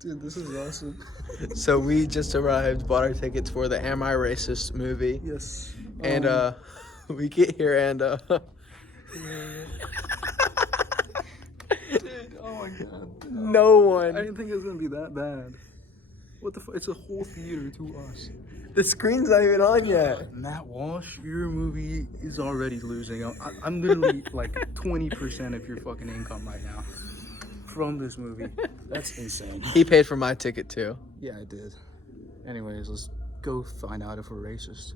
Dude, this is awesome. So we just arrived, bought our tickets for the Am I Racist movie. Yes. And we get here and Dude, oh my god. no one. I didn't think it was gonna be that bad. What the fuck? It's a whole theater to us. The screen's not even on yet. Matt Walsh, your movie is already losing. I'm literally like 20% of your fucking income right now from this movie. That's insane. He paid for my ticket too. Yeah, I did. Anyways, let's go find out if we're racist.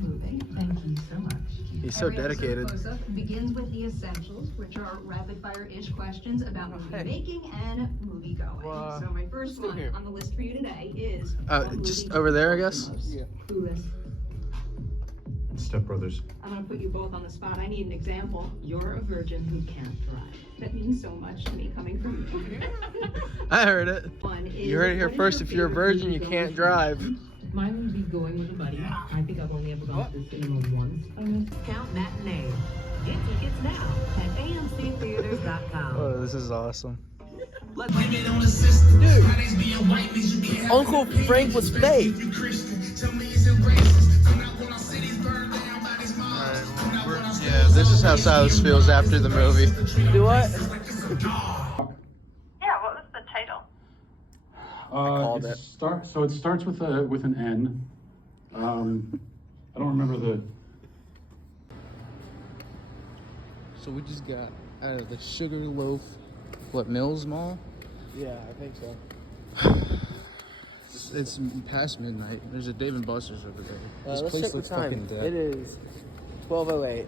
Moving. Thank you so much. He's so dedicated. Close-up begins with the essentials, which are rapid-fire-ish questions about movie making and movie going. So my first one on the list for you today is just over there, I guess. Yeah. Clueless. Step Brothers. I'm gonna put you both on the spot. I need an example. You're a virgin who can't drive. That means so much to me coming from you. I heard it. One is, You heard it here first. If you're a virgin, you can't drive. Mine would be Going with a Buddy. I think I've only ever gone to the cinema once. Count Matinee. Get tickets now at amctheaters.com. Oh, this is awesome. Let's blame it on the system. Dude. Nowadays being white means you can't. Uncle Frank was fake. You Christian. Tell me it's racist. Come out when our cities burn down by these mobs. Yeah, this is how Silas feels after the movie. Do what? Yeah, what was the title? called it. So it starts with an N. I don't remember the. So we just got out of the Sugarloaf, Mills Mall? Yeah, I think so. It's past midnight. There's a Dave & Buster's over there. This Let's place check the looks time. fucking dead. It is 12:08.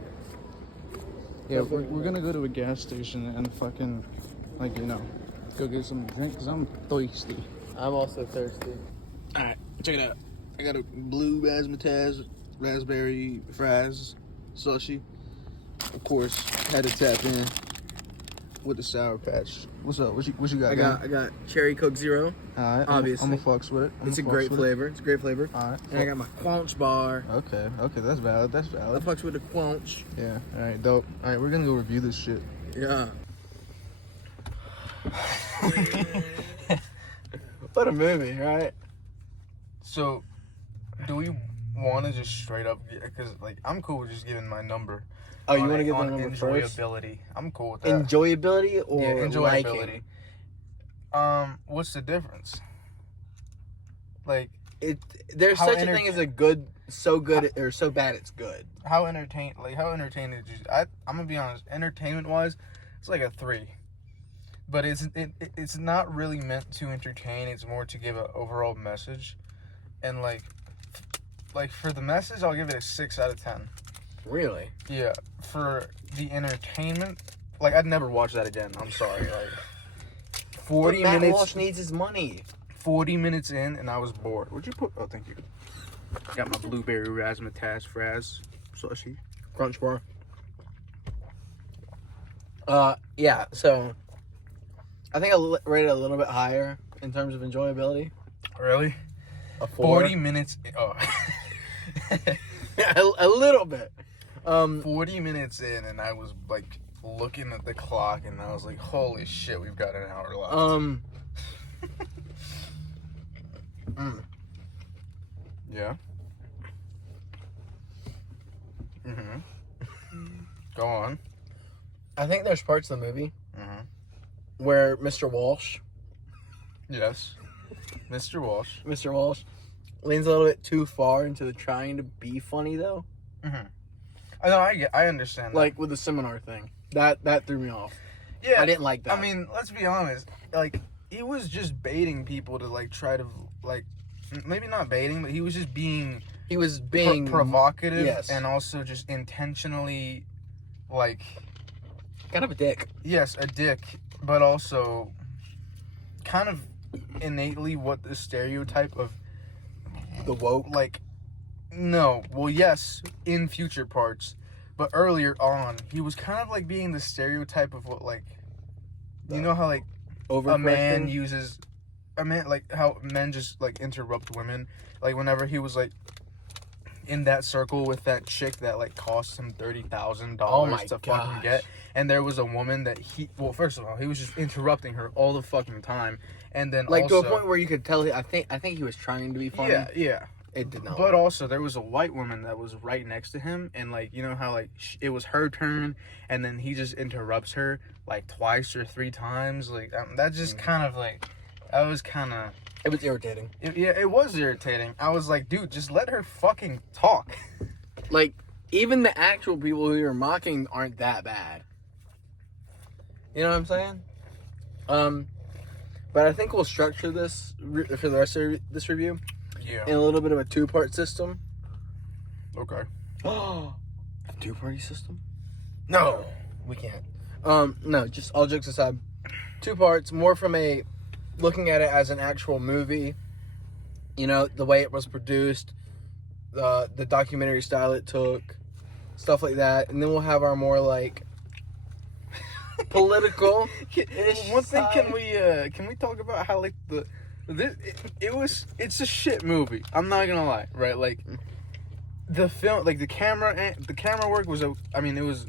Yeah, we're gonna go to a gas station and fucking, go get some drink because I'm thirsty. I'm also thirsty. Alright, check it out. I got a blue razzmatazz, raspberry fries, slushy. Of course, had to tap in with the Sour Patch. What's up? What you got? I got cherry Coke Zero. Alright, obviously. I'm gonna fucks with it. It's a great flavor. It's a great flavor. Alright. And I got my Quanch bar. Okay, that's valid. I fucks with the Quanch. Yeah, alright, dope. Alright, we're gonna go review this shit. Yeah. What a movie, right? So, do we want to just straight up, because I'm cool with just giving my number. Oh, you want to give the on number first? enjoyability. I'm cool with that. Enjoyability or yeah, enjoyability. Liking? What's the difference? There's how such a thing as a good, so good or so bad it's good. How entertained did you? I'm gonna be honest. Entertainment wise, it's like a 3. But it's not really meant to entertain. It's more to give an overall message, and like for the message, I'll give it a 6 out of 10. Really? Yeah. For the entertainment, I'd never watch that again. I'm sorry. 40 Matt minutes. Walsh needs his money. 40 minutes in, and I was bored. What'd you put? Oh, thank you. Got my blueberry razzmatazz fries slushy. Crunch bar. Yeah. So, I think I rated it a little bit higher in terms of enjoyability. Really? A 4. 40 minutes. Oh. Yeah, a little bit. 40 minutes in, and I was looking at the clock, and I was like, "Holy shit, we've got an hour left." Yeah. Go on. I think there's parts of the movie Mm-hmm. where Mr. Walsh Yes. Mr. Walsh. leans a little bit too far into trying to be funny, though. Mm-hmm. I understand that. With the seminar thing. That threw me off. Yeah. I didn't like that. I mean, let's be honest. He was just baiting people to, try to, maybe not baiting, but he was just being... He was being... provocative. Yes. And also just intentionally, kind of a dick. Yes, a dick, but also kind of innately what the stereotype of The woke. no, well, yes, in future parts, but earlier on, he was kind of being the stereotype of what you know how a man uses how men just interrupt women, whenever he was in that circle with that chick that like cost him $30,000 to fucking gosh. get. And there was a woman that first of all, he was just interrupting her all the fucking time. And then Like also, to a point where you could tell. I think he was trying to be funny. yeah. It did not. But also, there was a white woman that was right next to him, and like, you know how like it was her turn, and then he just interrupts her like twice or 3 times. Like that just kind of like, I was kind of. It was irritating. It was irritating. I was like, dude, just let her fucking talk. Like, even the actual people who you're mocking aren't that bad. You know what I'm saying? But I think we'll structure this for the rest of this review Yeah. in a little bit of a 2-part system. Okay. Oh, a 2-party system? No. We can't. No, just all jokes aside. 2 parts, more from a looking at it as an actual movie. You know, the way it was produced, the documentary style it took, stuff like that. And then we'll have our more like political. One thing, can we talk about how like it's a shit movie. I'm not gonna lie, right? Like the film, like the camera work was. I mean, it was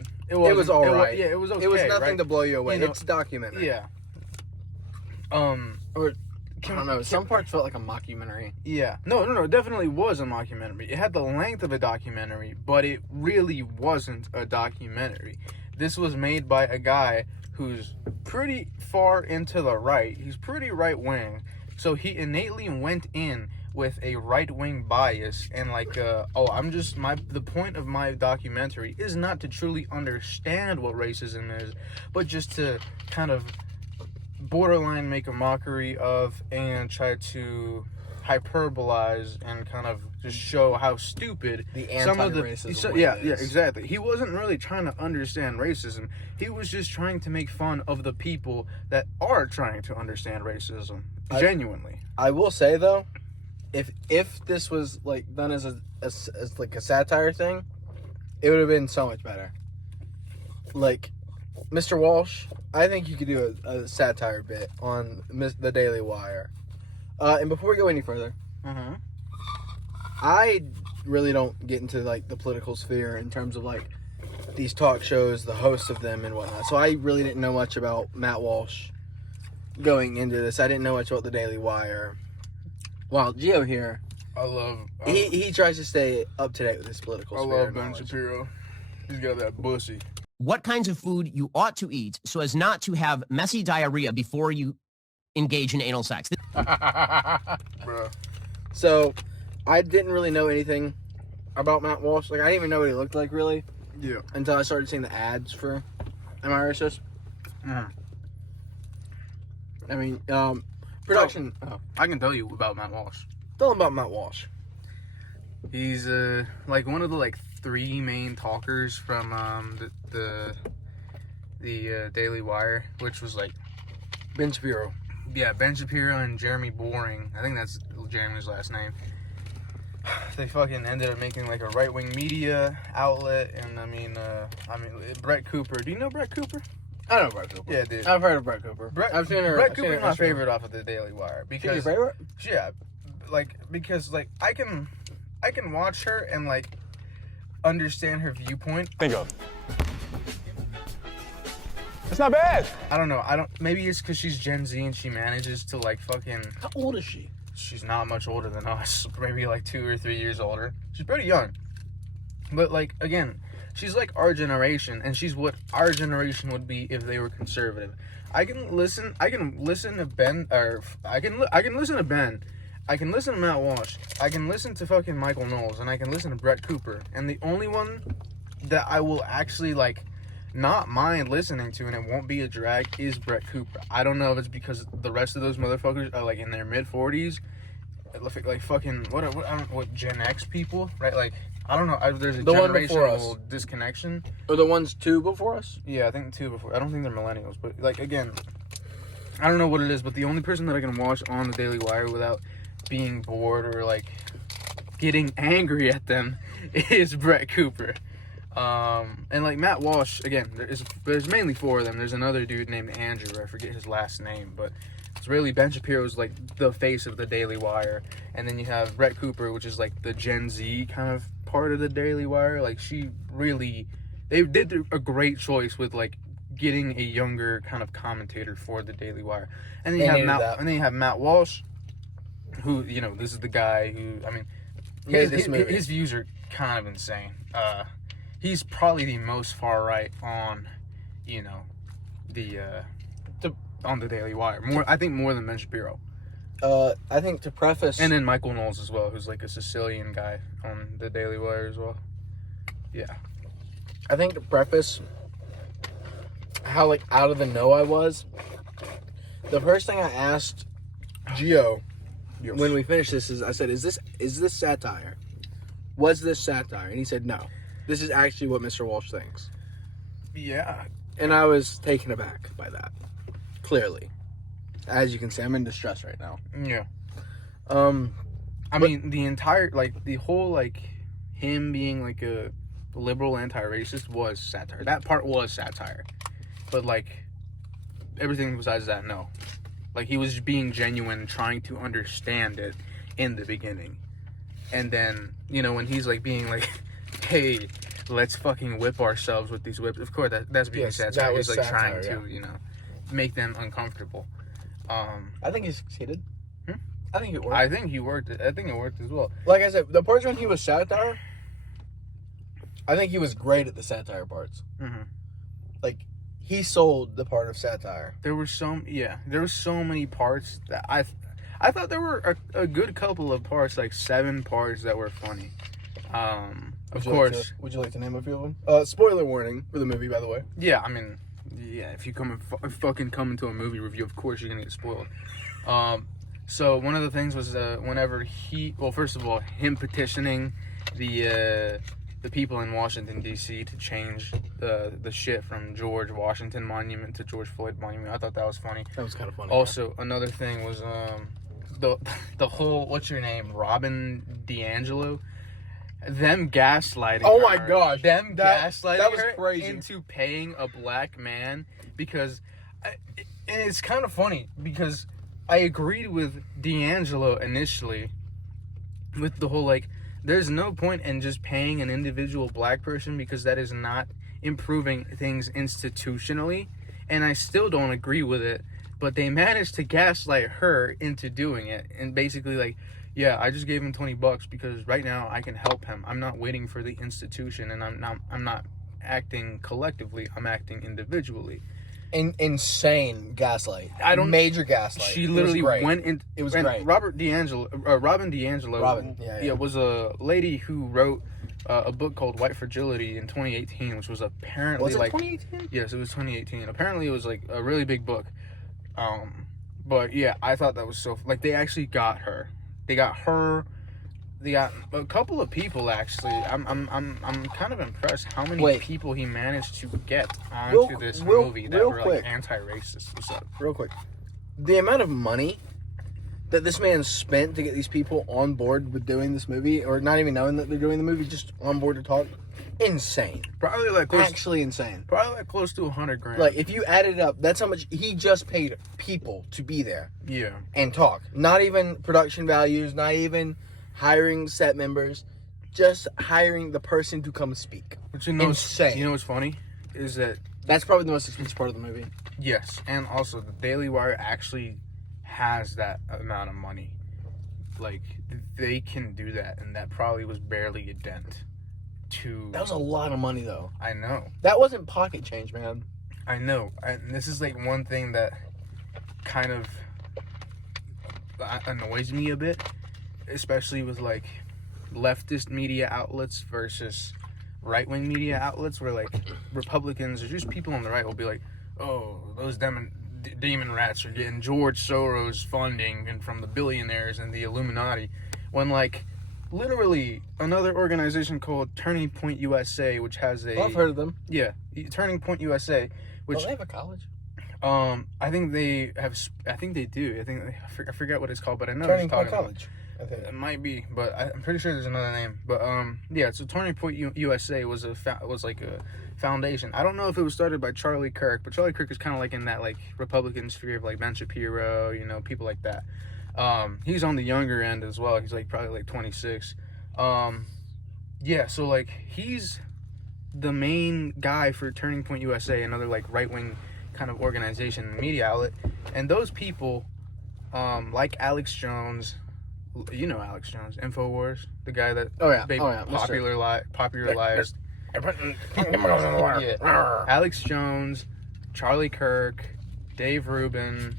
all right. Yeah, it was okay. It was nothing right? to blow you away. You know, It's documentary. Yeah. Or I don't know. Some parts felt like a mockumentary. Yeah. No. It definitely was a mockumentary. It had the length of a documentary, but it really wasn't a documentary. This was made by a guy who's pretty far into the right. He's pretty right-wing. So he innately went in with a right-wing bias and like, the point of my documentary is not to truly understand what racism is, but just to kind of borderline make a mockery of and try to hyperbolize and kind of just show how stupid The some of anti-racism yeah, is. exactly. He wasn't really trying to understand racism. He was just trying to make fun of the people that are trying to understand racism genuinely. I will say though, if this was like done as like a satire thing, it would have been so much better. Like Mr. Walsh, I think you could do a satire bit on the Dailywire. And before we go any further, I really don't get into like the political sphere in terms of like these talk shows, the hosts of them and whatnot. So I really didn't know much about Matt Walsh going into this. I didn't know much about the Dailywire. While Gio here, he tries to stay up to date with his political sphere. I love Ben Shapiro. He's got that bussy. What kinds of food you ought to eat so as not to have messy diarrhea before you engage in anal sex. Bruh. So, I didn't really know anything about Matt Walsh. Like, I didn't even know what he looked like, really. Yeah. Until I started seeing the ads for Am I Racist? I mean, production. I can tell you about Matt Walsh. Tell him about Matt Walsh. He's like one of the like 3 main talkers from the Dailywire, which was like Ben Shapiro. Yeah, Ben Shapiro and Jeremy Boring. I think that's Jeremy's last name. They fucking ended up making like a right-wing media outlet, and I mean Brett Cooper. Do you know Brett Cooper? I know Brett Cooper. Yeah, dude. I've heard of Brett Cooper. Brett Cooper's my favorite off of the Dailywire because She's your favorite? Yeah, because I can watch her and like understand her viewpoint. Bingo. It's not bad. I don't know. Maybe it's because she's Gen Z and she manages to like fucking. How old is she? She's not much older than us. Maybe like 2 or 3 years older. She's pretty young. But like again, she's like our generation, and she's what our generation would be if they were conservative. I can listen to Ben, or I can listen to Ben. I can listen to Matt Walsh. I can listen to fucking Michael Knowles, and I can listen to Brett Cooper. And the only one that I will actually like not mind listening to, and it won't be a drag, is Brett Cooper. I don't know if it's because the rest of those motherfuckers are like in their mid-40s, like fucking what Gen X people, right? Like I don't know. There's a generational disconnection. Or the ones 2 before us? Yeah, I think 2 before. I don't think they're millennials, but like again, I don't know what it is, but the only person that I can watch on the Dailywire without being bored or like getting angry at them is Brett Cooper. And like Matt Walsh, again, there's mainly 4 of them. There's another dude named Andrew. I forget his last name, but it's really Ben Shapiro's like the face of the Dailywire, and then you have Brett Cooper, which is like the Gen Z kind of part of the Dailywire. Like, they did a great choice with, like, getting a younger kind of commentator for the Dailywire. And then you have Matt Walsh, who, you know, this is the guy who, I mean, his views are kind of insane. He's probably the most far right on, you know, on the Dailywire. I think more than Ben Shapiro. I think to preface... And then Michael Knowles as well, who's like a Sicilian guy on the Dailywire as well. Yeah. I think to preface how, like, out of the know I was, the first thing I asked Gio when we finished this is, I said, is this satire? Was this satire? And he said, no. This is actually what Mr. Walsh thinks. Yeah. And I was taken aback by that. Clearly. As you can see, I'm in distress right now. Yeah. I mean, the whole, like, him being, like, a liberal anti-racist was satire. That part was satire. But, like, everything besides that, no. Like, he was being genuine, trying to understand it in the beginning. And then, you know, when he's, like, being, like, hey, let's fucking whip ourselves with these whips. Of course, that's being satire. That was he's, like, satire, trying to, you know, make them uncomfortable. I think he succeeded. I think it worked. I think it worked as well. Like I said, the parts when he was satire, I think he was great at the satire parts. Mm-hmm. Like, he sold the part of satire. There were so many parts that I thought there were a good couple of parts, like 7 parts that were funny. Of course. Would you like to name a few of them? Spoiler warning for the movie, by the way. Yeah, I mean, yeah, if you fucking come into a movie review, of course you're gonna get spoiled. So one of the things was whenever first of all, him petitioning the people in Washington D.C. to change the shit from George Washington Monument to George Floyd Monument. I thought that was funny. That was kind of funny. Also, another thing was the whole, what's your name, Robin DiAngelo. Them gaslighting. Oh my gosh, them gaslighting that was her crazy. Into paying a black man because, and it's kind of funny because I agreed with D'Angelo initially with the whole, like, there's no point in just paying an individual black person because that is not improving things institutionally, and I still don't agree with it, but they managed to gaslight her into doing it and basically, like, yeah, I just gave him $20 because right now I can help him. I'm not waiting for the institution, and I'm not acting collectively. I'm acting individually. Insane gaslight. Major gaslight. She literally went in. It was great. Robin DiAngelo. Was a lady who wrote a book called White Fragility in 2018, which was apparently was it like 2018? Yes, it was 2018. Apparently, it was like a really big book. But yeah, I thought that was so, like, they actually got her. They got her. They got a couple of people actually. I'm kind of impressed how many people he managed to get onto this movie that were like anti-racist. What's up? Real quick, the amount of money that this man spent to get these people on board with doing this movie, or not even knowing that they're doing the movie, just on board to talk, insane. Probably like actually insane. Probably like close to $100,000. Like, if you add it up, that's how much he just paid people to be there. Yeah. And talk. Not even production values, not even hiring set members, just hiring the person to come speak. But you know, insane. You know what's funny is that that's probably the most expensive part of the movie. Yes, and also the Dailywire actually has that amount of money. Like, they can do that, and that probably was barely a dent. That was a lot of money, though. I know. That wasn't pocket change, man. I know. And this is, like, one thing that kind of annoys me a bit, especially with, like, leftist media outlets versus right-wing media outlets, where, like, Republicans or just people on the right will be like, oh, those demon rats are getting George Soros funding and from the billionaires and the Illuminati, when, like, literally another organization called Turning Point USA, which has a... I've heard of them. Yeah, Turning Point USA, which... Don't they have a college? I think they have... I think they do. I forget what it's called, but I know Turning Point College. I think it might be, but I'm pretty sure there's another name. But yeah. So Turning Point USA was like a foundation. I don't know if it was started by Charlie Kirk, but Charlie Kirk is kind of like in that like Republican sphere of like Ben Shapiro, you know, people like that. He's on the younger end as well. He's like probably like 26. Yeah, so like he's the main guy for Turning Point USA, another like right-wing kind of organization and media outlet. And those people, like Alex Jones, you know Alex Jones, InfoWars, the guy that popularized. Yeah. Alex Jones, Charlie Kirk, Dave Rubin,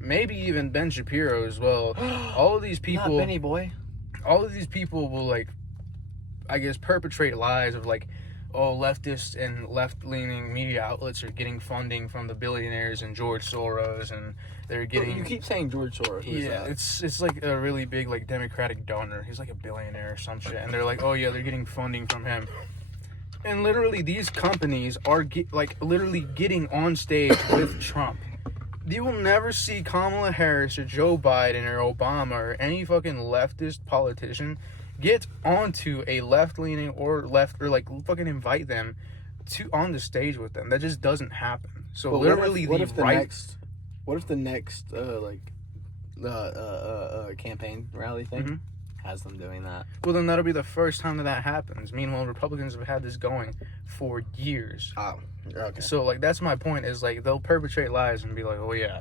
maybe even Ben Shapiro as well. All of these people, Not Benny Boy. all of these people will like, I guess, perpetrate lies of like, oh, leftist and left-leaning media outlets are getting funding from the billionaires and George Soros, and they're getting. You keep saying George Soros. Who's Yeah, that? it's like a really big like Democratic donor. He's like a billionaire or some shit, and they're like, oh yeah, they're getting funding from him. And literally, these companies are literally getting on stage with Trump. You will never see Kamala Harris or Joe Biden or Obama or any fucking leftist politician get onto a left-leaning or like fucking invite them to on the stage with them. That just doesn't happen. So But literally, what if the right. next campaign rally thing Mhm. has them doing that? Well, then that'll be the first time that happens. Meanwhile, Republicans have had this going for years. Oh, okay. So, like, that's my point, is, like, they'll perpetrate lies and be like, oh, yeah,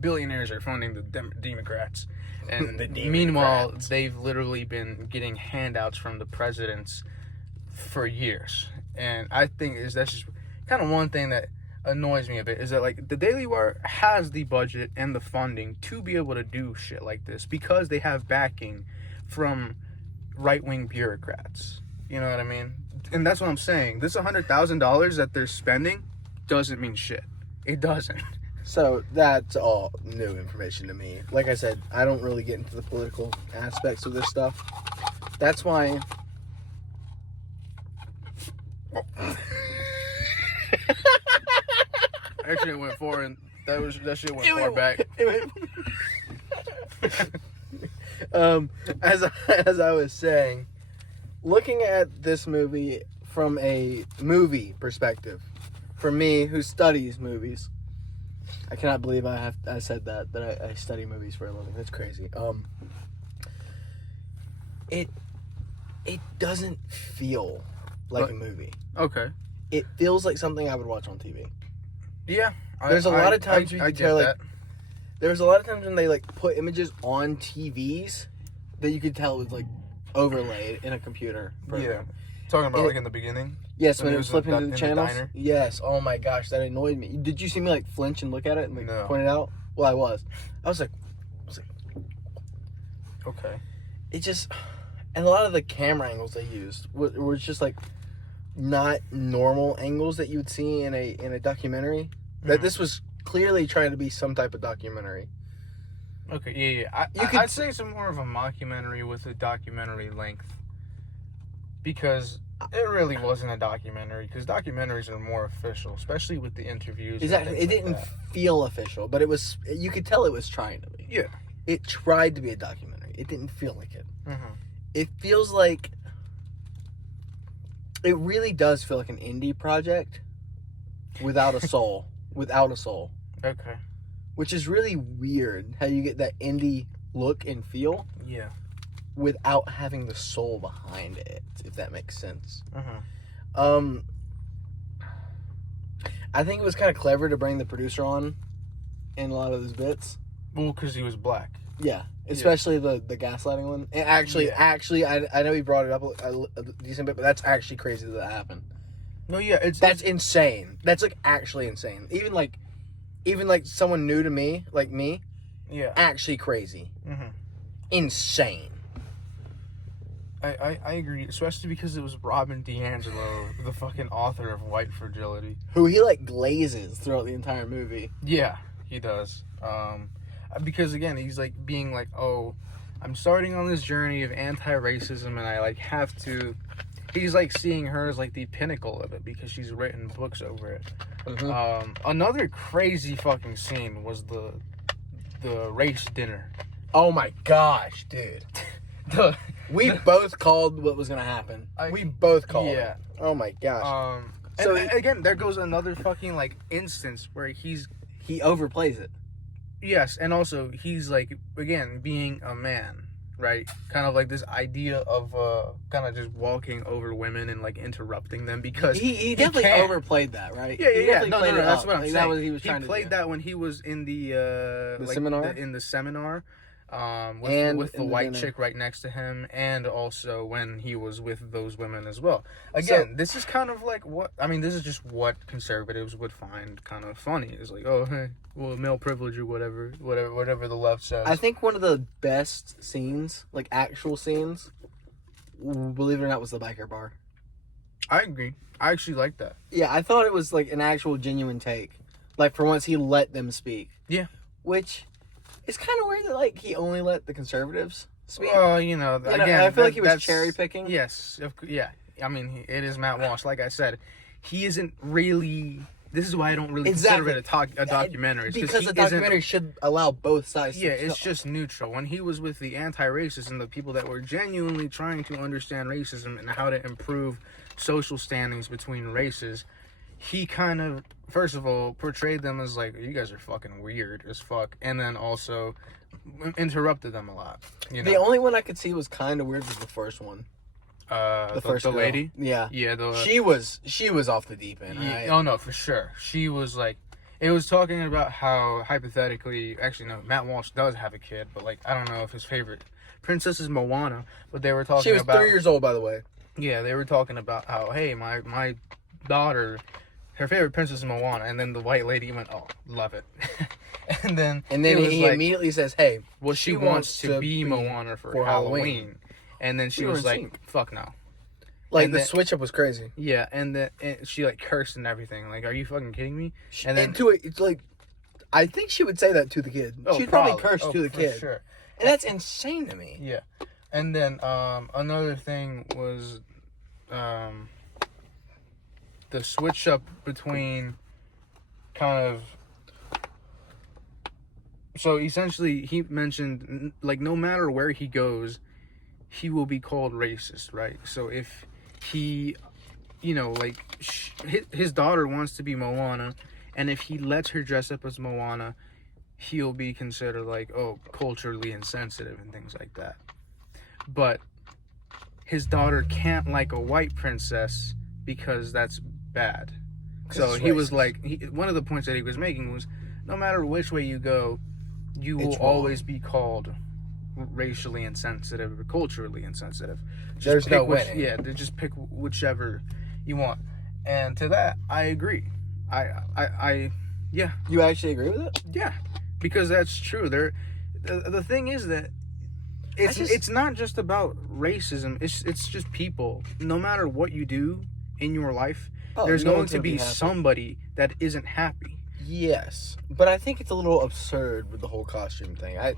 billionaires are funding the Democrats. And meanwhile, they've literally been getting handouts from the presidents for years. And I think that's just kind of one thing that annoys me a bit, is that, like, the Dailywire has the budget and the funding to be able to do shit like this because they have backing from right-wing bureaucrats. You know what I mean? And that's what I'm saying. This $100,000 that they're spending doesn't mean shit. It doesn't. So that's all new information to me. Like I said, I don't really get into the political aspects of this stuff. That's why. Actually, it went far, and that shit went far back. As I was saying, looking at this movie from a movie perspective, for me who studies movies, I cannot believe I said that I study movies for a living. That's crazy. It doesn't feel like a movie. Okay. It feels like something I would watch on TV. Yeah. There's a lot of times I you can get tell, like, that. there's a lot of times when they like put images on TVs that you could tell was like overlaid in a computer program. Yeah. Talking about, It- like, in the beginning? Yes, When when it it was was flipping in through the the channels. diner? Yes. Oh my gosh, that annoyed me. Did you see me like flinch and look at it and like No. point it out? Well, I was like, Okay. it just, and a lot of the camera angles they used were just like not normal angles that you would see in a documentary. That this was clearly trying to be some type of documentary. Okay, yeah. I'd say it's more of a mockumentary with a documentary length. Because it really wasn't a documentary. Because documentaries are more official, especially with the interviews. and Exactly. things It like didn't that. feel official, but it was. You could tell it was trying to be. Yeah. It tried to be a documentary. It didn't feel like it. Mm-hmm. It feels like. It really does feel like an indie project without a soul. Without a soul. Okay. Which is really weird how you get that indie look and feel Yeah. without having the soul behind it, if that makes sense. Mm-hmm. I think it was kind of clever to bring the producer on in a lot of those bits. Well, because he was black. Yeah, especially the gaslighting one. And actually, I know he brought it up a decent bit, but that's actually crazy that happened. No, yeah, That's insane. That's like actually insane. Even like someone new to me, like me, yeah. actually crazy. Mm-hmm. Insane. I agree, especially because it was Robin DiAngelo, the fucking author of White Fragility. Who he like glazes throughout the entire movie. Yeah, he does. Because again, he's like being like, oh, I'm starting on this journey of anti-racism, and I like have to. He's like seeing her as like the pinnacle of it because she's written books over it. Mm-hmm. Another crazy fucking scene was the race dinner. Oh my gosh, dude. We both called what was gonna happen. We both called it. Yeah. Oh my gosh. So So again, there goes another fucking like instance where he overplays it. yes, and also he's like again being a man, right? Kind of like this idea of kind of just walking over women and like interrupting them because he definitely can. overplayed that, right? Yeah. He definitely No, played it that's up. what I'm Like, saying. that was what he was trying to played do. that when he was in the seminar? in the seminar. And with the in the white dinner. chick right next to him, and also when he was with those women as well. Again, this is kind of like this is just what conservatives would find kind of funny. It's like, oh, hey, well, male privilege or whatever the left says. I think one of the best scenes, like actual scenes, believe it or not, was the biker bar. I agree. I actually like that. Yeah, I thought it was like an actual genuine take. Like, for once, he let them speak. Yeah. Which is kind of weird that, like, he only let the conservatives speak. Well, again, I feel like he was that's cherry picking. Yes. Yeah. I mean, it is Matt Walsh. Like I said, he isn't really. This is why I don't really consider it a documentary. It's because a documentary should allow both sides. Yeah, it's just neutral. When he was with the anti-racists and the people that were genuinely trying to understand racism and how to improve social standings between races, he kind of, first of all, portrayed them as like, you guys are fucking weird as fuck, and then also interrupted them a lot. The only one I could see was kind of weird was the first one. The first girl. lady? Yeah. Yeah. She was off the deep end, right? Oh, no, for sure. She was like, it was talking about how hypothetically, actually, no, Matt Walsh does have a kid, but like, I don't know if his favorite princess is Moana, but they were talking about. She was 3 years old, by the way. Yeah, they were talking about how, hey, my daughter, her favorite princess is Moana, and then the white lady went, oh, love it. and then he like, immediately says, hey, well, she wants to be Moana for Halloween. And then she was like, fuck no. Like, and the then, switch up was crazy. Yeah, and she like cursed and everything. Like, are you fucking kidding me? And then it's like, I think she would say that to the kid. She'd probably curse to the kid. Sure. And that's insane to me. Yeah. And then another thing was the switch up between kind of. So essentially, he mentioned, like, no matter where he goes, he will be called racist, right? So if he, like, his daughter wants to be Moana, and if he lets her dress up as Moana, he'll be considered, like, oh, culturally insensitive and things like that. But his daughter can't like a white princess because that's bad. So he was like, one of the points that he was making was, no matter which way you go, you will always be called racially insensitive or culturally insensitive. There's no winning. Yeah, just pick whichever you want. And to that, I agree. Yeah. You actually agree with it? Yeah, because that's true. The thing is that it's not just about racism. It's just people. No matter what you do in your life, there's going to be somebody that isn't happy. Yes, but I think it's a little absurd with the whole costume thing. I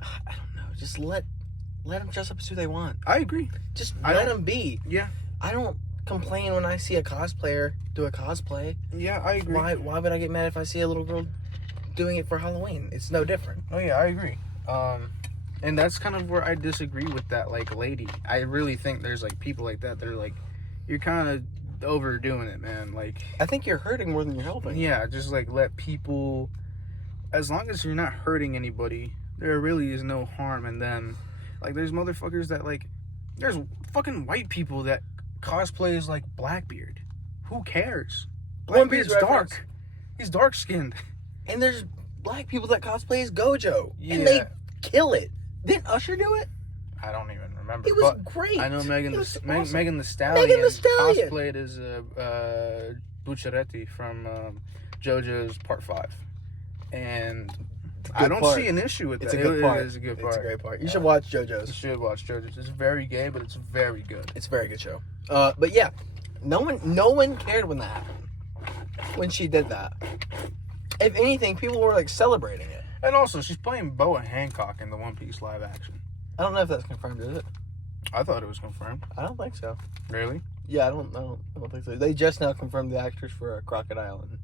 don't know. Just let them dress up as who they want. I agree. Just let them be. Yeah. I don't complain when I see a cosplayer do a cosplay. Yeah, I agree. Why would I get mad if I see a little girl doing it for Halloween? It's no different. Oh yeah, I agree. And that's kind of where I disagree with that, like, lady. I really think there's, like, people like that are like, you're kind of overdoing it, man. Like, I think you're hurting more than you're helping. Yeah, just, like, let people, as long as you're not hurting anybody, there really is no harm in them. Like, there's motherfuckers that, like, there's fucking white people that cosplay as, like, Blackbeard. Who cares? Blackbeard's dark. He's dark-skinned. And there's black people that cosplay as Gojo. Yeah. And they kill it. Didn't Usher do it? I don't even remember. It was great. I know Megan the Stallion Megan Thee Stallion cosplayed as Bucciaretti from JoJo's Part 5. And I don't see an issue with that. It's a good part. It is a good part. It's a great part. You should watch JoJo's. You should watch JoJo's. It's very gay, but it's very good. It's a very good show. But yeah, no one cared when that happened. When she did that. If anything, people were, like, celebrating it. And also, she's playing Boa Hancock in the One Piece live action. I don't know if that's confirmed, is it? I thought it was confirmed. I don't think so. Really? Yeah, I don't think so. They just now confirmed the actors for Crocodile and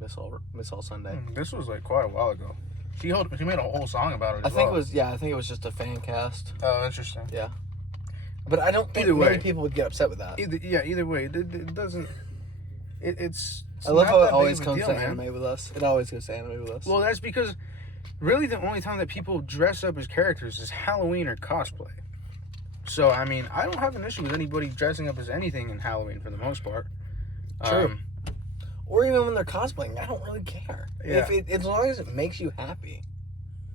Miss All Sunday. This was, like, quite a while ago. She made a whole song about it. I think it was just a fan cast. Oh, interesting. Yeah. But I don't think many people would get upset with that. Either way, it doesn't. It's I love not how it that always big of a comes deal, to man. anime with us. It always goes to anime with us. Well, that's because really the only time that people dress up as characters is Halloween or cosplay. So, I mean, I don't have an issue with anybody dressing up as anything in Halloween for the most part. True. Or even when they're cosplaying, I don't really care. Yeah. As long as it makes you happy.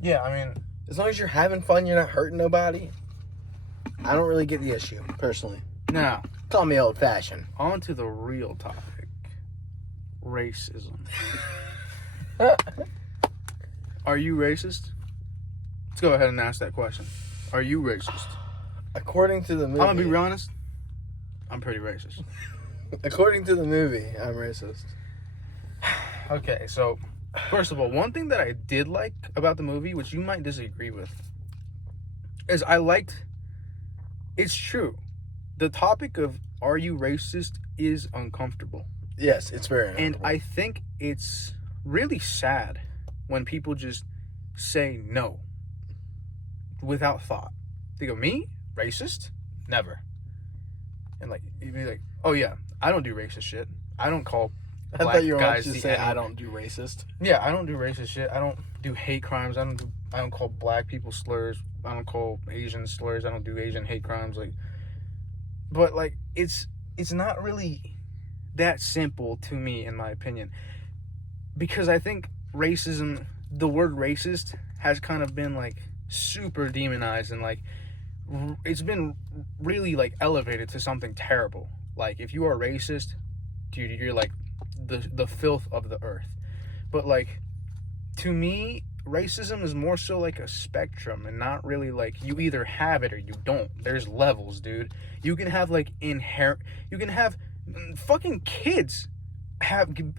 Yeah, I mean... As long as you're having fun, you're not hurting nobody. I don't really get the issue, personally. Now, Call me old-fashioned. on to the real topic. Racism. Are you racist? Let's go ahead and ask that question. Are you racist? According to the movie... I'm gonna be honest. I'm pretty racist. According to the movie, I'm racist. Okay, so first of all, one thing that I did like about the movie, which you might disagree with, is it's true. The topic of are you racist is uncomfortable. Yes, it's very And uncomfortable. I think it's really sad when people just say no without thought. They go, me? Racist? Never. And like, you'd be like, oh yeah, I don't do racist shit. I don't call I black thought you were about guys to the say, I N-word. don't do racist. Yeah, I don't do racist shit. I don't do hate crimes. I don't call black people slurs. I don't call Asian slurs. I don't do Asian hate crimes. But it's not really that simple to me, in my opinion, because I think racism, the word racist, has kind of been like super demonized and like it's been really like elevated to something terrible. Like if you are racist, dude, you're like the filth of the earth. But like to me, racism is more so like a spectrum and not really like you either have it or you don't. There's levels, dude. You can have like fucking kids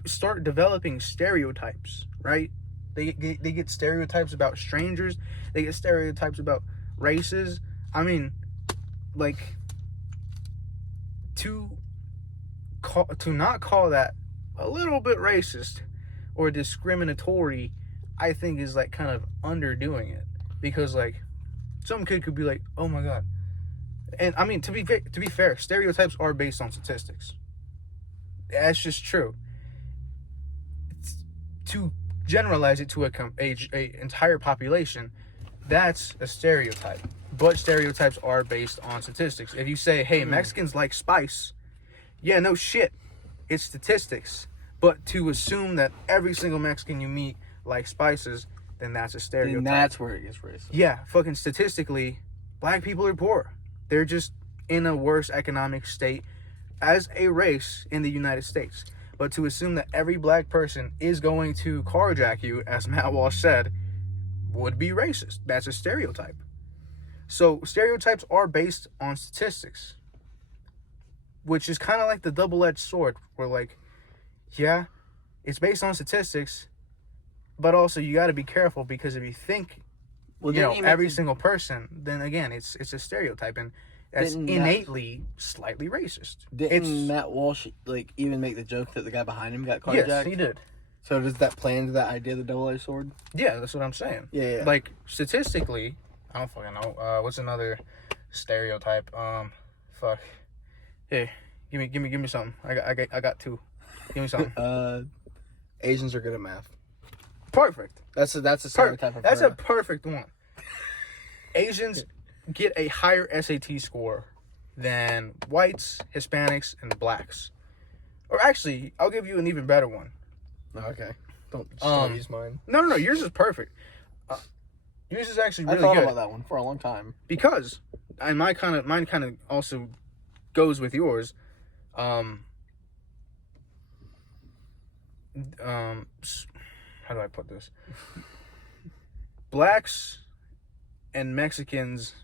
start developing stereotypes, right? They get stereotypes about strangers. They get stereotypes about races. I mean, like to not call that a little bit racist or discriminatory, I think is like kind of underdoing it, because like some kid could be like, oh my god. And I mean, to be fair, stereotypes are based on statistics. That's just true. To generalize it to a entire population, that's a stereotype. But stereotypes are based on statistics. If you say, hey, Mexicans like spice, yeah, no shit, it's statistics. But to assume that every single Mexican you meet likes spices, then that's a stereotype. And that's where it gets racist. Yeah, fucking statistically, black people are poor. They're just in a worse economic state as a race in the United States. But to assume that every black person is going to carjack you, as Matt Walsh said, would be racist. That's a stereotype. So stereotypes are based on statistics, which is kind of like the double-edged sword, where like, yeah, it's based on statistics, but also you got to be careful, because if you think, every single person, then again, it's a stereotype, and that's innately slightly racist. Didn't Matt Walsh like even make the joke that the guy behind him got carjacked? Yes, he did. So does that play into that idea of the double-edged sword? Yeah, that's what I'm saying. Yeah. Like statistically, I don't fucking know. What's another stereotype? Fuck. Hey, give me something. I got two. Give me something. Asians are good at math. Perfect. That's a stereotype. That's a perfect one. Asians get a higher SAT score than whites, Hispanics, and blacks. Or actually, I'll give you an even better one. Okay. Don't use mine. No. Yours is perfect. Yours is actually really I thought good. about that one for a long time. Because, and mine kind of also goes with yours. How do I put this? Blacks and Mexicans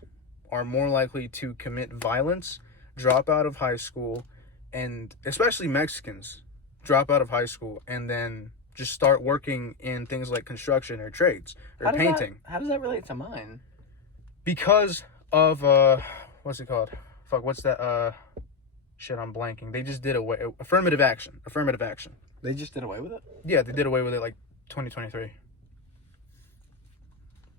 are more likely to commit violence, drop out of high school, and especially Mexicans drop out of high school and then just start working in things like construction or trades or painting. How does that relate to mine? Because of what's it called? Fuck, what's that? Shit, I'm blanking. They just did away affirmative action. They just did away with it? Yeah, they did away with it like 2023.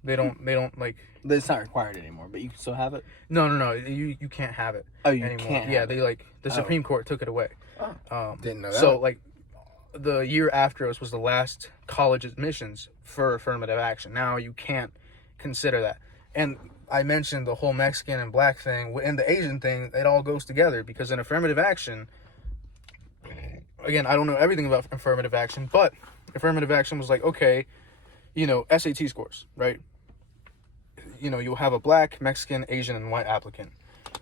They don't like. It's not required anymore, but you can still have it. No. You can't have it. Oh, you anymore. can't. Yeah, they like the Supreme Court took it away. Didn't know that. So like, the year after us was the last college admissions for affirmative action. Now you can't consider that. And I mentioned the whole Mexican and black thing and the Asian thing. It all goes together because in affirmative action, again, I don't know everything about affirmative action, but affirmative action was like, okay, you know, SAT scores, right? You know, you'll have a black, Mexican, Asian, and white applicant.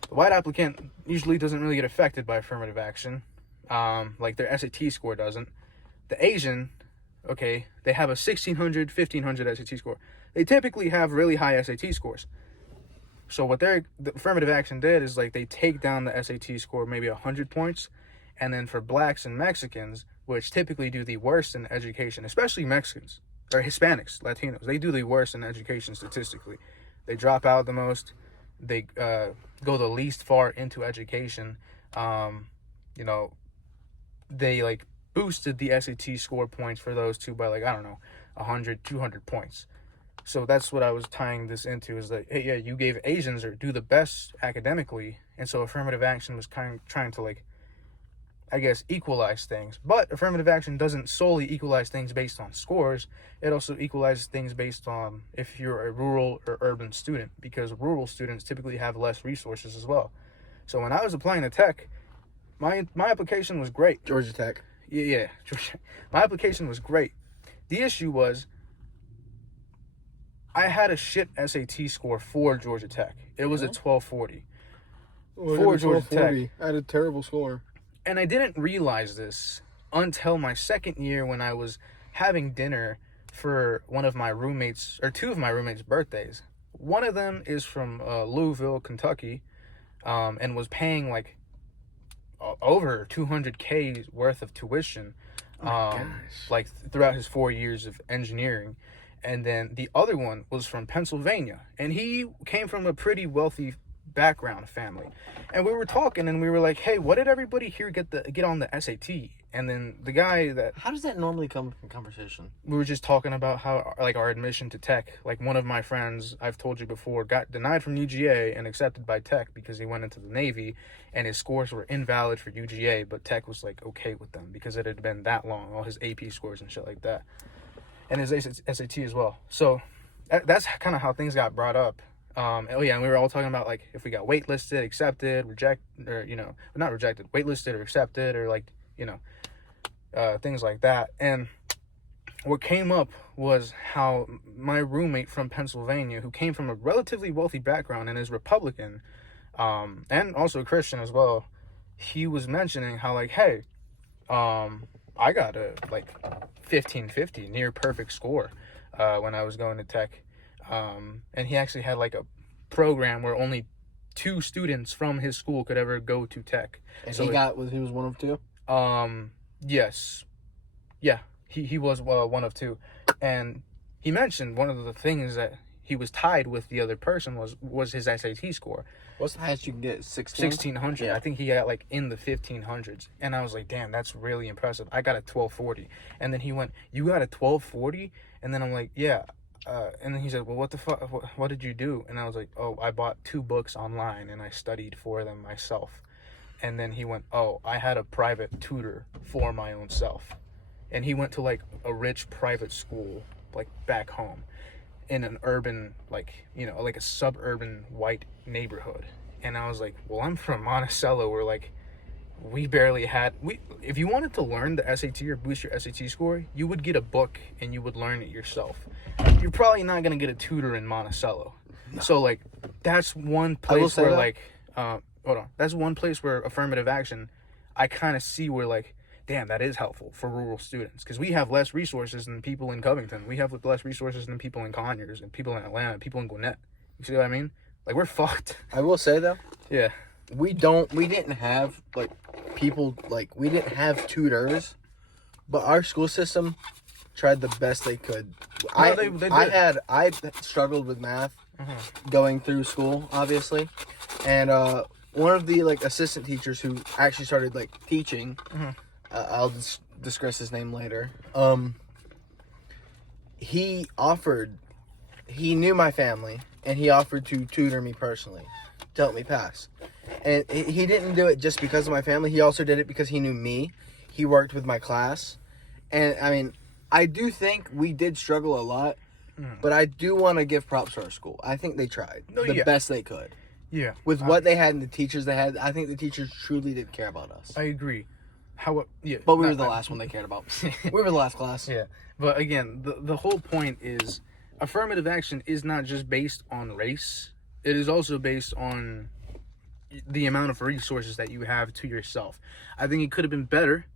The white applicant usually doesn't really get affected by affirmative action, like their SAT score doesn't. The Asian, okay, they have a 1,600, 1,500 SAT score. They typically have really high SAT scores. So what the affirmative action did is like they take down the SAT score maybe 100 points, and then for blacks and Mexicans, which typically do the worst in education, especially Mexicans or Hispanics, Latinos, they do the worst in education statistically. They drop out the most. They go the least far into education. You know, they like boosted the SAT score points for those two by like, I don't know, 100, 200 points. So that's what I was tying this into is like, hey, yeah, you gave Asians or do the best academically. And so affirmative action was kind of trying to like, I guess, equalize things. But affirmative action doesn't solely equalize things based on scores. It also equalizes things based on if you're a rural or urban student, because rural students typically have less resources as well. So when I was applying to tech, my application was great. Georgia Tech. Yeah, Georgia. My application was great. The issue was I had a shit SAT score for Georgia Tech. It was a 1240. For Georgia Tech. I had a terrible score. And I didn't realize this until my second year when I was having dinner for one of my roommates, or two of my roommates' birthdays. One of them is from Louisville, Kentucky, and was paying like over $200K worth of tuition, like throughout his 4 years of engineering. And then the other one was from Pennsylvania, and he came from a pretty wealthy background family. And we were talking, and we were like, hey, what did everybody here get on the SAT? And then the guy that... How does that normally come in conversation? We were just talking about how, like, our admission to tech. Like, one of my friends, I've told you before, got denied from UGA and accepted by tech because he went into the Navy, and his scores were invalid for UGA, but tech was, like, okay with them because it had been that long, all his AP scores and shit like that. And his SAT as well. So that's kind of how things got brought up. And we were all talking about like if we got waitlisted, accepted, rejected, or not rejected, waitlisted or accepted, or like things like that. And what came up was how my roommate from Pennsylvania, who came from a relatively wealthy background and is Republican, and also Christian as well, he was mentioning how like, hey, I got a like 1550 near perfect score when I was going to tech. And he actually had like a program where only 2 students from his school could ever go to tech. And so he was one of 2? Yes. Yeah, he was one of 2. And he mentioned one of the things that he was tied with the other person was his SAT score. What's the highest you can get? 1600. Yeah. I think he got like in the 1500s. And I was like, damn, that's really impressive. I got a 1240. And then he went, you got a 1240? And then I'm like, yeah. And then he said, well, what the fuck, what did you do? And I was like, oh, I bought 2 books online and I studied for them myself. And then he went, oh, I had a private tutor for my own self. And he went to like a rich private school, like back home in an urban, like, like a suburban white neighborhood. And I was like, well, I'm from Monticello, where like we barely had, if you wanted to learn the SAT or boost your SAT score, you would get a book and you would learn it yourself. You're probably not going to get a tutor in Monticello. No. So like, that's one place where like, that's one place where affirmative action, I kind of see where like, damn, that is helpful for rural students, because we have less resources than people in Covington. We have less resources than people in Conyers and people in Atlanta, people in Gwinnett. You see what I mean? Like, we're fucked. I will say though, yeah, we didn't have like people, like we didn't have tutors, but our school system tried the best they could. I struggled with math going through school, obviously, and one of the like assistant teachers who actually started like teaching, I'll discuss his name later. He knew my family, and he offered to tutor me personally to help me pass. And he didn't do it just because of my family. He also did it because he knew me. He worked with my class, And I mean, I do think we did struggle a lot, but I do want to give props to our school. I think they tried the best they could. Yeah. With what they had and the teachers they had, I think the teachers truly did care about us. I agree. But we were the last one they cared about. We were the last class. Yeah. But again, the whole point is affirmative action is not just based on race. It is also based on the amount of resources that you have to yourself. I think it could have been better,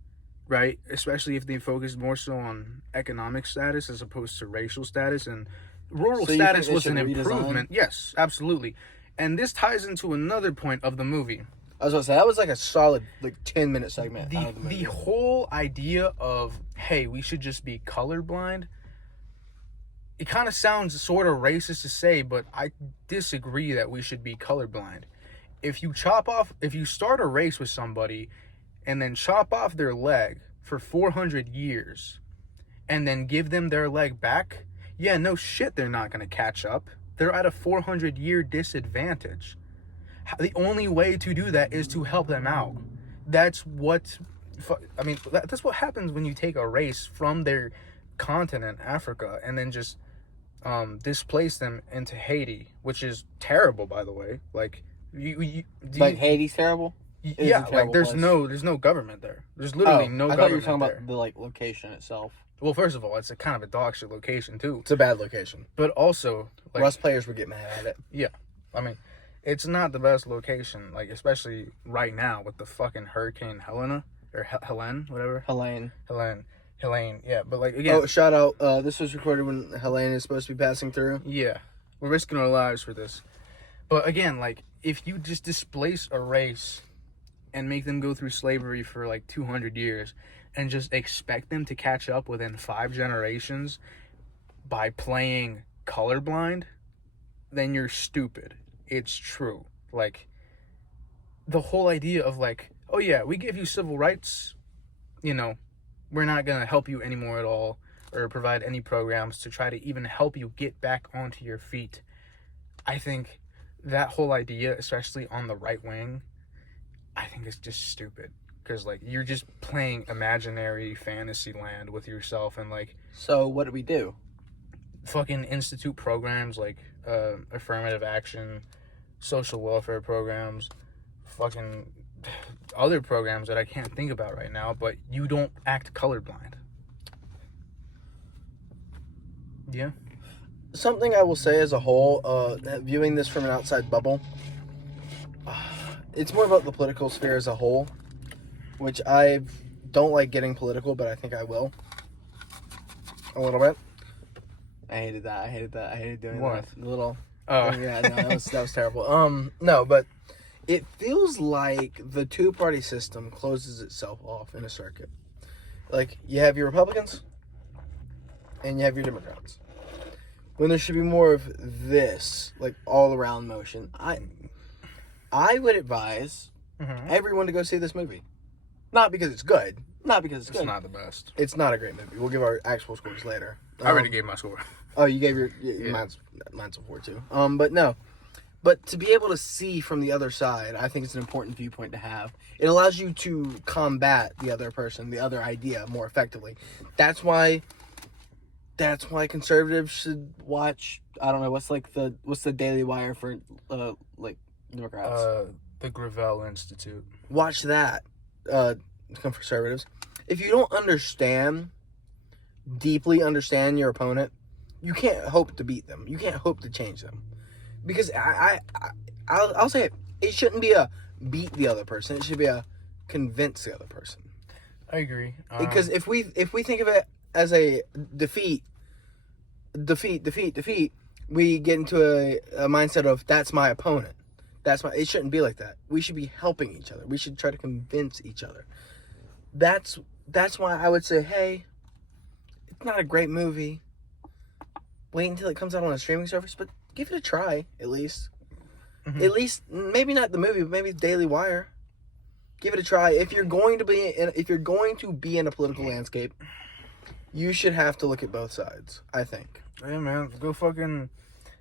right? Especially if they focused more so on economic status as opposed to racial status. And rural status was an improvement. Yes, absolutely. And this ties into another point of the movie. I was going to say, that was like a solid 10-minute segment. The whole idea of, hey, we should just be colorblind, it kind of sounds sort of racist to say, but I disagree that we should be colorblind. If you start a race with somebody and then chop off their leg for 400 years and then give them their leg back, yeah, no shit, they're not going to catch up. They're at a 400-year disadvantage. The only way to do that is to help them out. That's what happens when you take a race from their continent, Africa, and then just displace them into Haiti, which is terrible, by the way. Like, Haiti's terrible? Yeah, like there's no government there. There's literally no government. I thought you were talking about the location itself. Well, first of all, it's a kind of a dog shit location too. It's a bad location. But also, Russ players would get mad at it. Yeah, I mean, it's not the best location. Like, especially right now with the fucking Hurricane Helena or Helene, whatever. Helene. Yeah, but like again. Oh, shout out! This was recorded when Helene is supposed to be passing through. Yeah, we're risking our lives for this. But again, like, if you just displace a race and make them go through slavery for like 200 years and just expect them to catch up within 5 generations by playing colorblind, then you're stupid. It's true. Like, the whole idea of like, oh yeah, we give you civil rights, we're not going to help you anymore at all or provide any programs to try to even help you get back onto your feet. I think that whole idea, especially on the right wing, I think it's just stupid. Because, like, you're just playing imaginary fantasy land with yourself and, like... So, what do we do? Fucking institute programs like affirmative action, social welfare programs, fucking other programs that I can't think about right now, but you don't act colorblind. Yeah. Something I will say as a whole, viewing this from an outside bubble, it's more about the political sphere as a whole, which I don't like getting political, but I think I will. A little bit. I hated that. I hated doing what? that. A little. Oh. Yeah, no, that was terrible. No, but it feels like the two-party system closes itself off in a circuit. Like, you have your Republicans, and you have your Democrats. When there should be more of this, like, all-around motion. I would advise everyone to go see this movie. Not because it's good. It's It's not the best. It's not a great movie. We'll give our actual scores later. I already gave my score. Oh, you gave your mine's a 4 too. But no. But to be able to see from the other side, I think it's an important viewpoint to have. It allows you to combat the other person, the other idea more effectively. That's why conservatives should watch, I don't know, what's the Dailywire for Democrats? The Gravel Institute. Watch that. Conservatives. If you don't deeply understand your opponent, you can't hope to beat them. You can't hope to change them. Because I'll say it shouldn't be a beat the other person. It should be a convince the other person. I agree. Because if we think of it as a defeat, we get into a mindset of that's my opponent. It shouldn't be like that. We should be helping each other. We should try to convince each other. That's why I would say, hey, it's not a great movie. Wait until it comes out on a streaming service, but give it a try, at least. Mm-hmm. At least, maybe not the movie, but maybe Dailywire. Give it a try. If you're going to be in a political landscape, you should have to look at both sides, I think. Hey man, go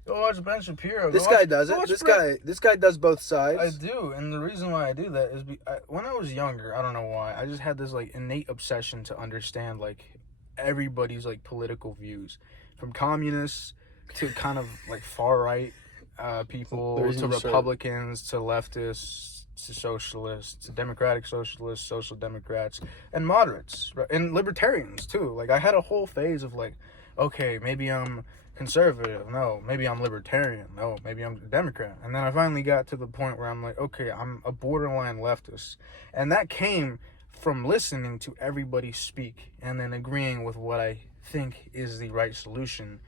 watch Ben Shapiro. This guy does it. This guy does both sides. I do, and the reason why I do that is when I was younger, I don't know why, I just had this like innate obsession to understand like everybody's like political views, from communists to kind of like far right people, to Republicans, to leftists, to socialists, to democratic socialists, social democrats, and moderates, and libertarians too. Like, I had a whole phase of like, okay, maybe I'm conservative, no, maybe I'm libertarian, no, maybe I'm a Democrat. And then I finally got to the point where I'm like, okay, I'm a borderline leftist. And that came from listening to everybody speak and then agreeing with what I think is the right solution,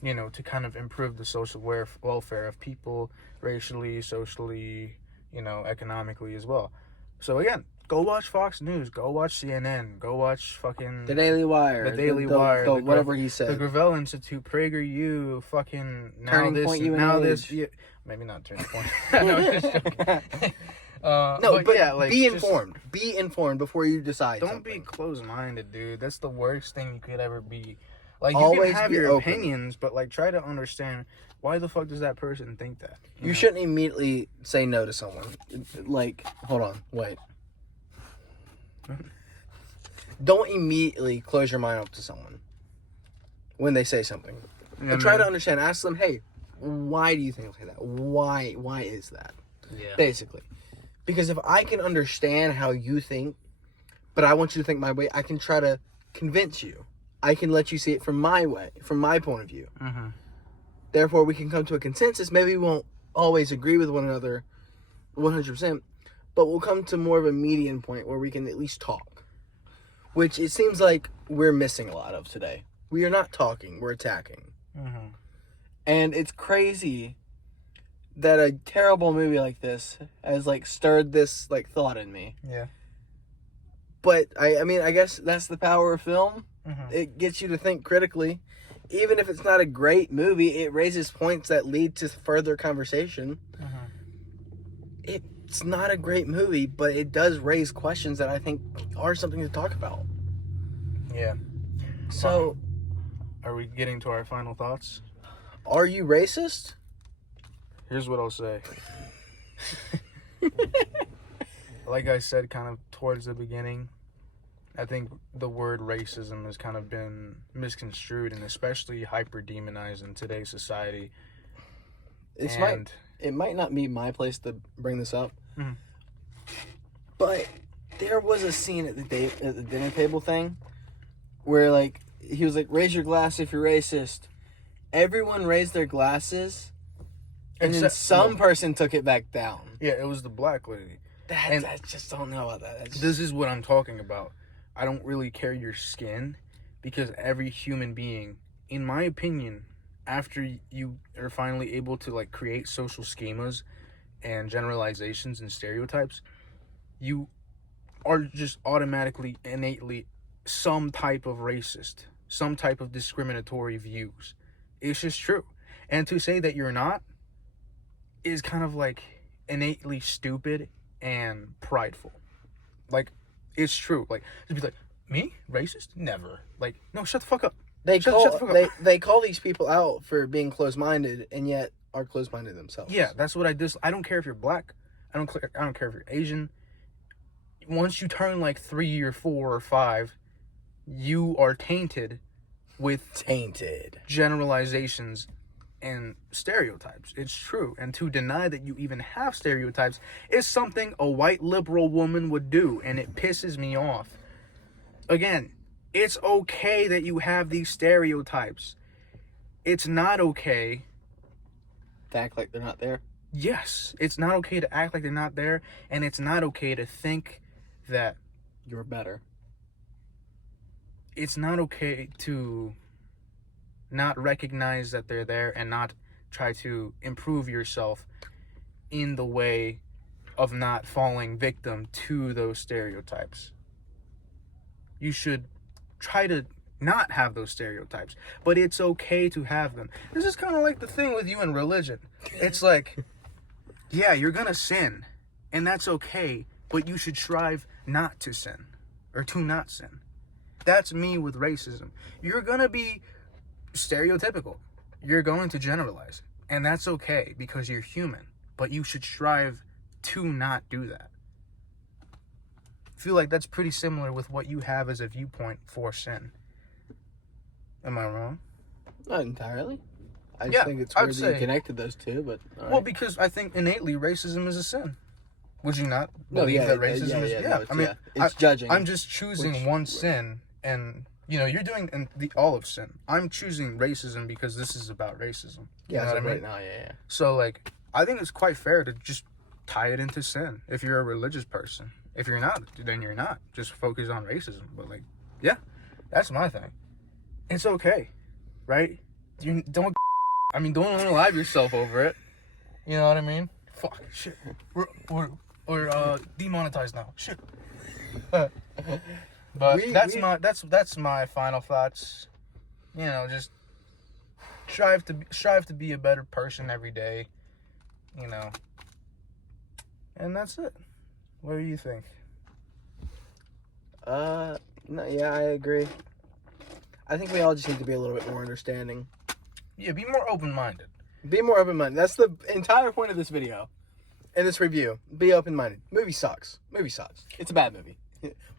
you know, to kind of improve the social welfare of people, racially, socially, you know, economically as well. So again, go watch Fox News, go watch CNN, go watch fucking The Dailywire. The Dailywire, the whatever he said. The Gravel Institute, PragerU, fucking now Turning this, Point now UNH. this. Yeah, maybe not Turning Point. No, just joking. No, but yeah, like, be just informed. Be informed before you decide. Don't be closed-minded, dude. That's the worst thing you could ever be. Like, you Always can have be your open. opinions, but like, try to understand why the fuck does that person think that. You know? shouldn't immediately say no to someone. Like, hold on, wait. Don't immediately close your mind up to someone when they say something. Yeah, And try to man. understand. Ask them, hey, why do you think like that? Why is that? Yeah. Basically. Because if I can understand how you think, but I want you to think my way, I can try to convince you. I can let you see it from my way, from my point of view. Mm-hmm. Therefore, we can come to a consensus. Maybe we won't always agree with one another 100%, but we'll come to more of a median point where we can at least talk. Which it seems like we're missing a lot of today. We are not talking, we're attacking. Mm-hmm. And it's crazy that a terrible movie like this has like stirred this like thought in me. Yeah. But I mean, I guess that's the power of film. Mm-hmm. It gets you to think critically. Even if it's not a great movie, it raises points that lead to further conversation. Mm-hmm. It's not a great movie, but it does raise questions that I think are something to talk about. Yeah. So, Are we getting to our final thoughts? are you racist? Here's what I'll say. Like I said kind of towards the beginning, I think the word racism has kind of been misconstrued and especially hyper-demonized in today's society. It might not be my place to bring this up, Mhm. but there was a scene at the dinner table thing where like he was like, "Raise your glass if you're racist." Everyone raised their glasses, and then Except- some person took it back down. Yeah, it was the black lady. I just don't know about that. This is what I'm talking about. I don't really care your skin, because every human being, in my opinion, after you are finally able to like create social schemas and generalizations and stereotypes, you are just automatically, innately some type of racist, some type of discriminatory views. It's just true. And to say that you're not is kind of like innately stupid and prideful. Like, it's true. Like, to be like, me? Racist? Never. Like, no, shut the fuck up. Shut the fuck up. They call these people out for being closed-minded, and yet are closed-minded themselves. Yeah, that's what I don't care if you're black. I don't care if you're Asian. Once you turn like 3 or 4 or 5, you are tainted with generalizations and stereotypes. It's true. And to deny that you even have stereotypes is something a white liberal woman would do, and it pisses me off. Again, it's okay that you have these stereotypes. It's not okay To act like they're not there. Yes, it's not okay to act like they're not there, and it's not okay to think that You're better. it's not okay to not recognize that they're there and not try to improve yourself in the way of not falling victim to those stereotypes. You should try to not have those stereotypes, but it's okay to have them. This is kind of like the thing with you and religion. It's like, yeah, you're gonna sin, and that's okay, but you should strive not to sin, or to not sin. That's me with racism. You're gonna be stereotypical. You're going to generalize, and that's okay because you're human, but you should strive to not do that. feel like that's pretty similar with what you have as a viewpoint for sin. Am I wrong? Not entirely. I just Yeah, think it's I'd weird that you say- connected those two, but all Well, right. because I think innately racism is a sin. Would you not No, believe yeah, that racism is? no, it's, I mean, it's judging. I'm just choosing one sin, and you're doing all of sin. I'm choosing racism because this is about racism. You know what I mean? Right now, yeah. So, like, I think it's quite fair to just tie it into sin if you're a religious person. If you're not, then you're not. Just focus on racism. But, like, yeah, that's my thing. It's okay, right? You don't unalive yourself over it. You know what I mean? Fuck, shit. We're demonetized now. Shit. But that's my final thoughts. You know, just strive to be a better person every day. You know, and that's it. What do you think? No, yeah, I agree. I think we all just need to be a little bit more understanding. Yeah, be more open-minded. Be more open-minded. That's the entire point of this video. And this review. Be open-minded. Movie sucks. It's a bad movie.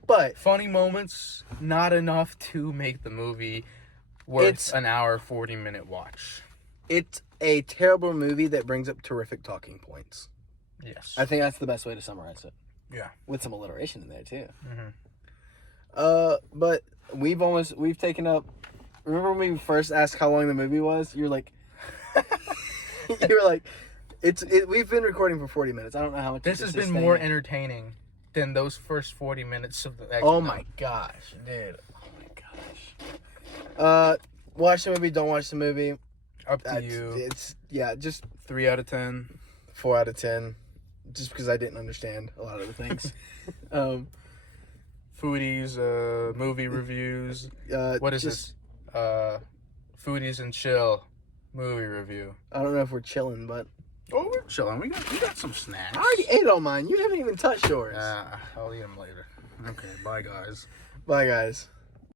But Funny moments, not enough to make the movie worth an hour, 40-minute watch. it's a terrible movie that brings up terrific talking points. Yes. I think that's the best way to summarize it. Yeah. With some alliteration in there, too. Mm-hmm. But we've taken up... Remember when we first asked how long the movie was? You're like... we've been recording for 40 minutes. I don't know how much This has been more entertaining than those first 40 minutes of the Oh my gosh, dude. Oh my gosh. Watch the movie, don't watch the movie. Up to you. It's just 3 out of 10. 4 out of 10. Just because I didn't understand a lot of the things. Foodies, movie reviews. What is this? Foodies and Chill movie review. I don't know if we're chilling, but Oh, we're chilling. We got some snacks. I already ate all mine. You haven't even touched yours. I'll eat them later. Okay, bye guys. Bye, guys.